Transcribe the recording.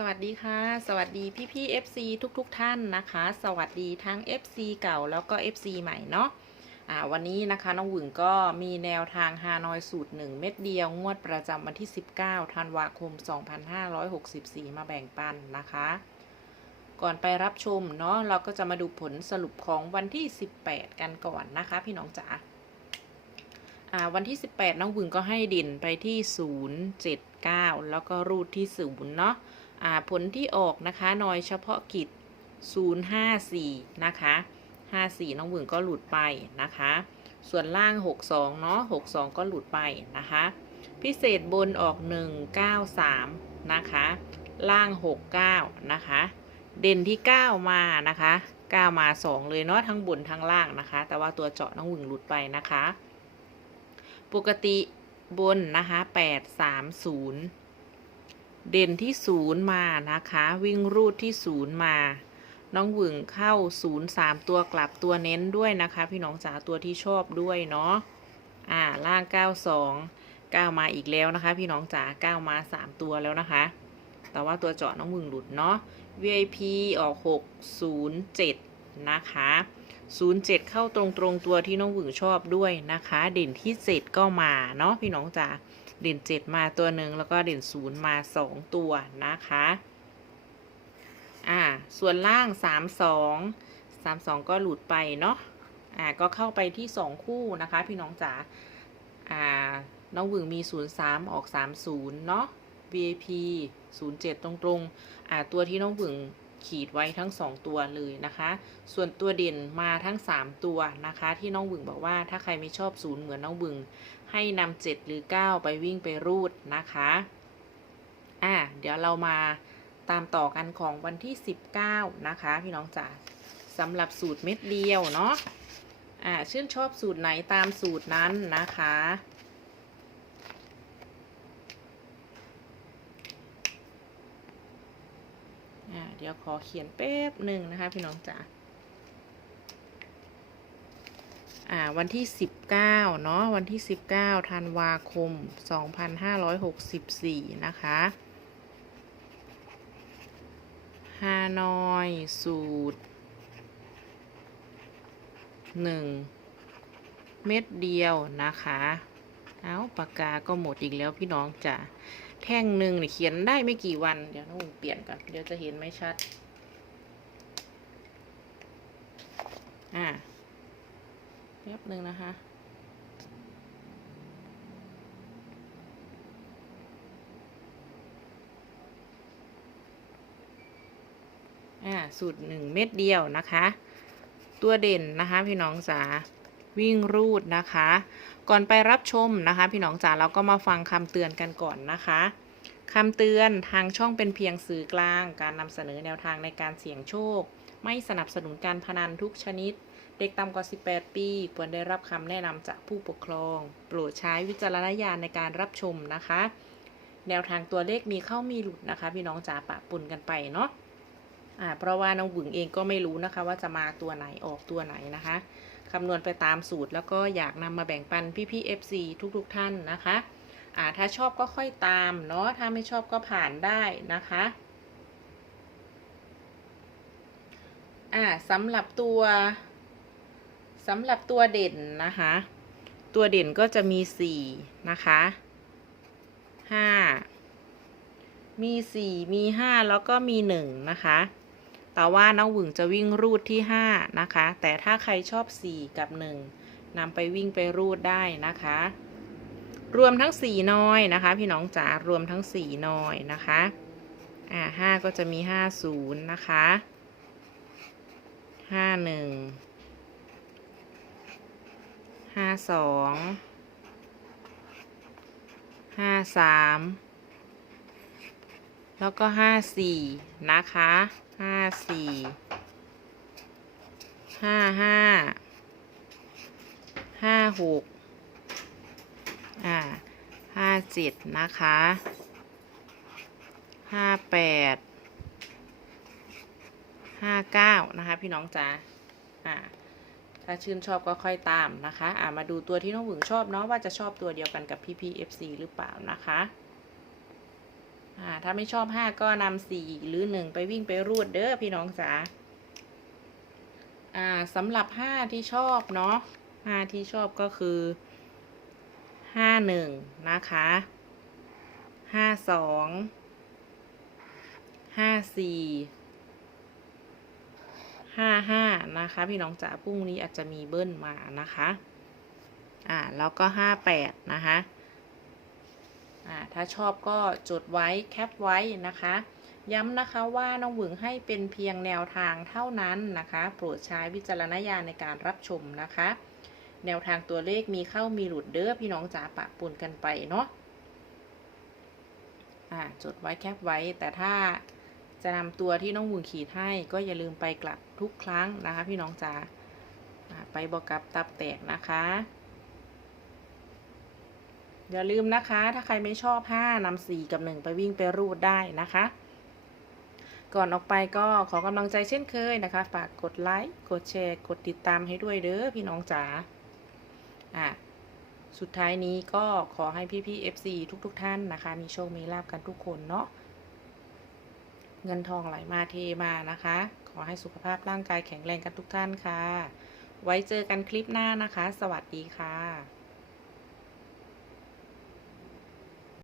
สวัสดีค่ะ สวัสดีพี่พี่ FC ทุกๆทท่านนะคะ สวัสดีทั้ง FC เก่าแล้วก็ FC ใหม่เนาะอ่าวันนี้นะคะน้องหวึงก็มีแนวทางฮานอยสูตร 1 เม็ดเดียวงวดประจำวันที่ 19ธันวาคม 2564 มาแบ่งปันนะคะ ก่อนไปรับชมเนาะเราก็จะมาดูผลสรุปของวันที่ 18 กันก่อนนะคะ พี่น้องจ๋าอ่าวันที่ 18 น้องหวึงก็ให้ดินไปที่ 0 7 9 แล้วก็รูดที่ 0 เนาะอ่า ผลที่ออกนะคะนอยเฉพาะกิจ 054 นะคะ 54 น้องหวึงก็หลุดไปนะคะ ส่วนล่าง 62 เนาะ62 ก็หลุดไปนะคะ พิเศษบนออก 193 นะคะ ล่าง 69 นะคะ เด่นที่ 9 มานะคะ9มา 2 เลยเนาะทั้งบนทั้งล่างนะคะ แต่ว่าตัวเจาะน้องหวึงหลุดไปนะคะ ปกติบนนะคะ 8 3 0 เด่นที่0มานะคะ วิ่งรูดที่0มา น้องหวึงเข้า0 3ตัวกลับตัวเน้นด้วยนะคะ พี่น้องจ๋าตัวที่ชอบด้วยเนาะอ่าล่าง92 9มาอีกแล้วนะคะ พี่น้องจ๋า9มา3ตัวแล้วนะคะ แต่ว่าตัวเจาะน้องหวึงหลุดเนาะ VIP ออก607นย์เจ็ดนะคะ07 เข้าตรงตรงตัวที่น้องหวึงชอบด้วยนะคะ เด่นที่ 7 ก็มาเนาะพี่น้องจ๋า เด่น7มาตัวหนึ่งแล้วก็เด่น0มา2ตัวนะคะอ่าส่วนล่าง32 32ก็หลุดไปเนาะอ่าก็เข้าไปที่2คู่นะคะพี่น้องจ๋าอ่าน้องหวึงมี03ออก30เนาะ VIP 07 ตรงๆอ่าตัวที่น้องหวึง ขีดไว้ทั้ง 2 ตัวเลยนะคะ ส่วนตัวเด่นมาทั้ง 3 ตัวนะคะ ที่น้องบึงบอกว่าถ้าใครไม่ชอบศูนย์เหมือนน้องบึง ให้นำ7หรือ 9 ไปวิ่งไปรูดนะคะอะเดี๋ยวเรามาตามต่อกันของวันที่ 19 นะคะ พี่น้องจ๋าสำหรับสูตรเม็ดเดียวเนาะอ่าชื่นชอบสูตรไหนตามสูตรนั้นนะคะ เดี๋ยวขอเขียนแป๊บหนึ่งนะคะพี่น้องจ๋าอ่าวันที่ 19เนาะวันที่ 19ธันวาคม 2564 นะคะฮานอยสูตร 1 เม็ดเดียวนะคะ เอาปากกาก็หมดอีกแล้วพี่น้องจ๋า แท่งหนึ่งเนี่ยเขียนได้ไม่กี่วัน เดี๋ยวน้องเปลี่ยนก่อน เดี๋ยวจะเห็นไม่ชัด อ่าแป๊บหนึ่งนะคะ อ่า สูตรหนึ่งเม็ดเดียวนะคะ ตัวเด่นนะคะ พี่น้องจ๋าวิ่งรูดนะคะ ก่อนไปรับชมนะคะ พี่น้องจ๋าเราก็มาฟังคำเตือนกันก่อนนะคะคำเตือนทางช่องเป็นเพียงสื่อกลาง การนำเสนอแนวทางในการเสี่ยงโชค ไม่สนับสนุนการพนันทุกชนิด เด็กต่ำกว่า 18 ปี ควรได้รับคำแนะนำจากผู้ปกครอง โปรดใช้วิจารณญาณในการรับชมนะคะ แนวทางตัวเลขมีเข้ามีหลุดนะคะ พี่น้องจ๋าปะปนกันไปเนาะอ่าเพราะว่าน้องบึงเองก็ไม่รู้นะคะ ว่าจะมาตัวไหนออกตัวไหนนะคะ คำนวณไปตามสูตร แล้วก็อยากนำมาแบ่งปันพี่ๆ FC ทุกๆทท่านนะคะอ่าถ้าชอบก็ค่อยตามเนาะถ้าไม่ชอบก็ผ่านได้นะคะอ่าสำหรับตัวสำหรับตัวเด่นนะคะ ตัวเด่นก็จะมีสี่นะคะห้ามีสี่มีห้าแล้วก็มีหนึ่งนะคะ แต่ว่าน้องหวึงจะวิ่งรูดที่ 5 นะคะ แต่ถ้าใครชอบ 4 กับ 1นำไปวิ่งไปรูดได้นะคะ รวมทั้ง 4 น้อยนะคะ พี่น้องจ๋ารวมทั้ง 4 น้อยนะคะ อ่า5ก็จะมี50นะคะ51 52 53แล้วก็ห้าสี่นะคะ ห้าสี่ห้าห้าห้าหกอ่าห้าเจ็ดนะคะห้าแปดห้าเก้านะคะ พี่น้องจ๋าอ่าถ้าชื่นชอบก็ค่อยตามนะคะ อ่ามาดูตัวที่น้องหวึงชอบเนาะว่าจะชอบตัวเดียวกันกับพี่พีเอฟซีหรือเปล่านะคะ อ่าถ้าไม่ชอบห้าก็นำสี่หรือหนึ่งไปวิ่งไปรูดเด้อพี่น้องจ๋าอ่าสำหรับห้าที่ชอบเนาะห้าที่ชอบก็คือห้าหนึ่งนะคะห้าสองห้าสี่ห้าห้านะคะ พี่น้องจ๋าพรุ่งนี้อาจจะมีเบิ้ลมานะคะ อ่าแล้วก็ห้าแปดนะคะ ถ้าชอบก็จดไว้แคปไว้นะคะ ย้ำนะคะว่าน้องหวึงให้เป็นเพียงแนวทางเท่านั้นนะคะ โปรดใช้วิจารณญาณในการรับชมนะคะ แนวทางตัวเลขมีเข้ามีหลุดเด้อพี่น้องจ๋าปะปนกันไปเนาะอ่าจดไว้แคปไว้แต่ถ้าจะนำตัวที่น้องหวึงขีดให้ก็อย่าลืมไปกลับทุกครั้งนะคะ พี่น้องจ๋าอ่าไปบอกกับตับแตกนะคะ อย่าลืมนะคะ ถ้าใครไม่ชอบ5นำ4กับ1ไปวิ่งไปรูดได้นะคะ ก่อนออกไปก็ขอกำลังใจเช่นเคยนะคะ ฝากกดไลค์ กดแชร์ กดติดตามให้ด้วยเด้อพี่น้องจ๋า อะ สุดท้ายนี้ก็ขอให้พี่ๆ FC ทุกๆทท่านนะคะ มีโชค มีลาบกันทุกคนเนาะ เงินทองไหลมาเทมานะคะ ขอให้สุขภาพร่างกายแข็งแรงกันทุกท่านค่ะ ไว้เจอกันคลิปหน้านะคะ สวัสดีค่ะ